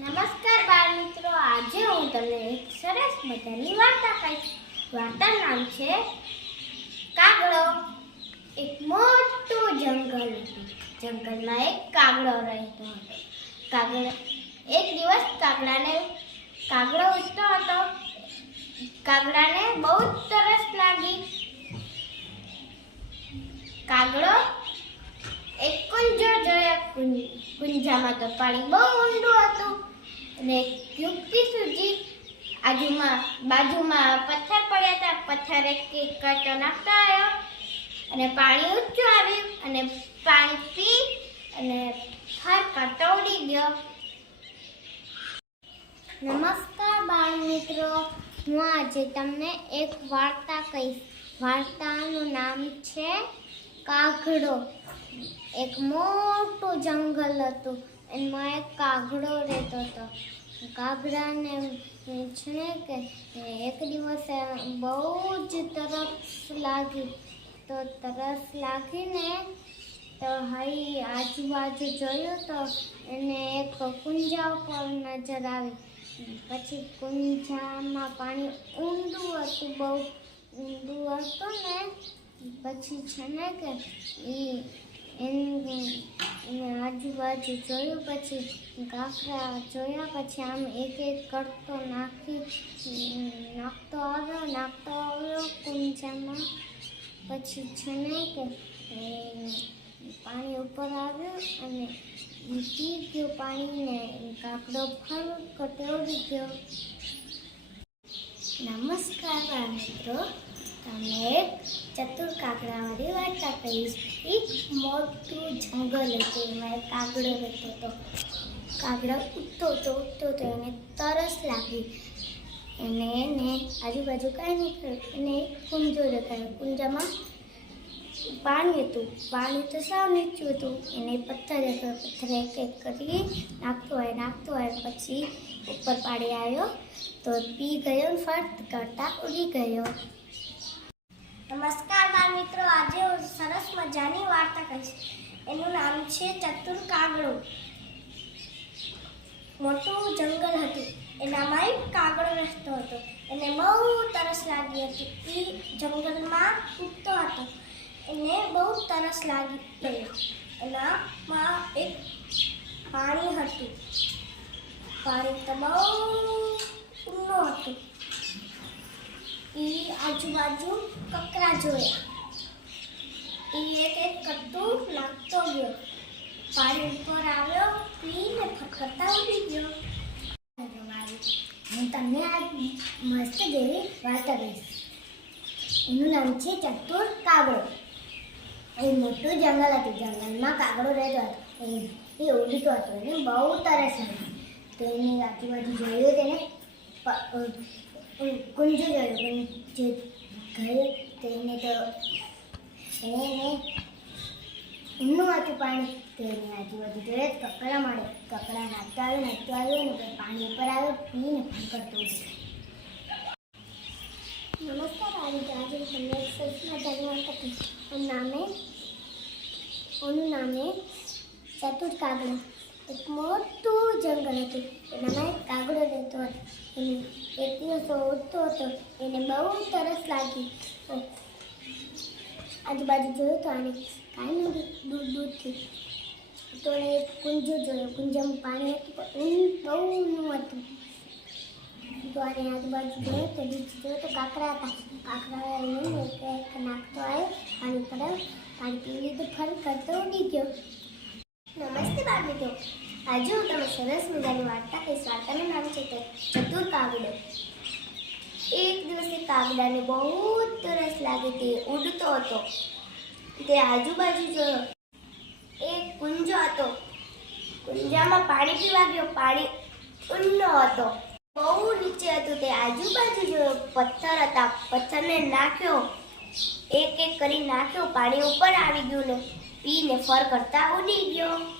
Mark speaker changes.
Speaker 1: નમસ્કાર બાળ મિત્રો આજે હું તમને એક સરસ મજાની વાર્તા કહીશ. વાર્તાનું નામ છે, કાગડો એક મોટું જંગલ જંગલમાં એક કાગડો રહેતો હતો. કાગડો એક દિવસ કાગડાને, કાગડો ઉઠતો હતો. કાગડાને બહુ જ તરસ લાગી. કાગડો એક કુંજો જોયા કુંજામાં તો પાણી બહુ ઊંડું હતું. અને યુક્તિ સૂજી આજુમાં, બાજુમાં પથ્થર પડ્યા હતા. પથ્થર કરતો નાખતા આવ્યો અને પાણી ઊંચું આવ્યું અને પાણી પી અને ફર કાંટો ઉડી ગયો. નમસ્કાર બાળ મિત્રો, હું આજે તમને એક વાર્તા કહીશ. વાર્તાનું નામ છે કાગડો. એક મોટું જંગલ હતું. એમાં એક કાગડો રહેતો હતો. કાગડાને છે કે એક દિવસે બહુ જ તરસ લાગી. તો તરસ લાગીને તો હરી આજુબાજુ જોયું તો એને એક કુંજા ઉપર નજર આવી. પછી કુંજામાં પાણી ઊંડું હતું, બહુ ઊંડું હતું ને, પછી છે ને કે ઈ એને આજુબાજુ જોયું પછી કાંકરા જોયા પછી આમ એક એક કરતો નાખી, નાખતો આવ્યો નાખતો આવ્યો કુંજામાં. પછી છે ને કે પાણી ઉપર આવ્યું અને પી ગયો પાણીને કાકડો ફર કટોરી ગયો. નમસ્કાર મિત્રો. તમને એક ચતુર કાગડાવાળી વાર્તા કહીશ. એક મોટું જંગલ હતું, એમાં એક કાગડો રહેતો હતો. કાગડો ઉઠતો હતો ઉઠતો હતો એને તરસ લાગી. એને એને આજુબાજુ કાંઈ નહીં થયું. એને એક કુંજો દેખાયો કુંજામાં પાણી હતું. પાણી તો સાવ નીચું હતું. એને પથ્થર હતો પથ્થર એક એક કરી નાખતો હોય નાખતો હોય પછી ઉપર પાડી આવ્યો તો પી ગયો ફટ કરતા ઉડી ગયો. મિત્રો, આજે હું સરસ મજાની વાર્તા કહીશ. એનું નામ છે ચતુર કાગડો. મોટું જંગલ હતું. એનામાં એક કાગડો રહેતો હતો. એને બહુ તરસ લાગી હતી. એ જંગલમાં ઉગતો હતો. એને બહુ તરસ લાગી ગઈ એનામાં એક પાણી હતું. પાણી તો બહુ ઊંડું હતું. એ આજુબાજુ કકરા જોયા. એ એક એક કટ્ટું નાખતો ગયો. પાણી ઉપર આવ્યો, પીને ફટકરતા ઉડી ગયો. હું તમને આ મસ્ત જેવી વાર્તા કહીશ. એનું નામ છે ચતુર કાગડો. એ મોટું જંગલ હતું. જંગલમાં કાગડો રહેતો હતો. એ એ ઉડતો હતો. એને બહુ તરસ હતી. તો એની આજુબાજુ જોયું તેને કુંજ જોયું. જે ગયું તેને તો એને એમનું હતું પાણી તો એની આજુબાજુ તો કકડા મળે કકડા નાચતો આવ્યો નાચતો આવ્યો ને પછી પાણી ઉપર આવ્યો પીને ઉડી નમસ્કાર આજે આજે હું તમને એક સરસ મજાની એનું નામે એનું નામે ચતુર કાગડો એક મોટું જંગલ હતું એનામાં એક કાગડો રહેતો હતો એને એક હતો એને બહુ તરસ લાગી તો આજુબાજુ જોયું તો આને કાંઈ નથી દૂર દૂરથી તો એ કુંજ જોયો. કુંજામાં પાણી હતું, પણ બહુ નું હતું. તો આને આજુબાજુ જોયું તો બીજ જોયું તો કાંકરા હતા. કાંકરા એને એક નાખતો આવ્યો પાણી પર પાણી પી લીધું, ફરી કરતો ઉડી ગયો. નમસ્તે બાળ મિત્રો આજે હું તમે સરસ મજાની વાર્તા કહીશ વાર્તાનું નામ છે તે ચતુર કાગડો. એક દિવસે કાગડાને બહુ તરસ લાગી તે ઉડતો હતો. તે આજુબાજુ જોયો. એક કુંજો હતો. કુંજામાં પાણી પીવા ગયો. પાણી ઊંડો હતો. બહુ નીચે હતું તે આજુબાજુ જોયો. પથ્થર હતા. પથ્થરને નાખ્યો. એક એક કરી નાખ્યો. પાણી ઉપર આવી ગયું ને પીને ફર કરતા ઉડી ગયો.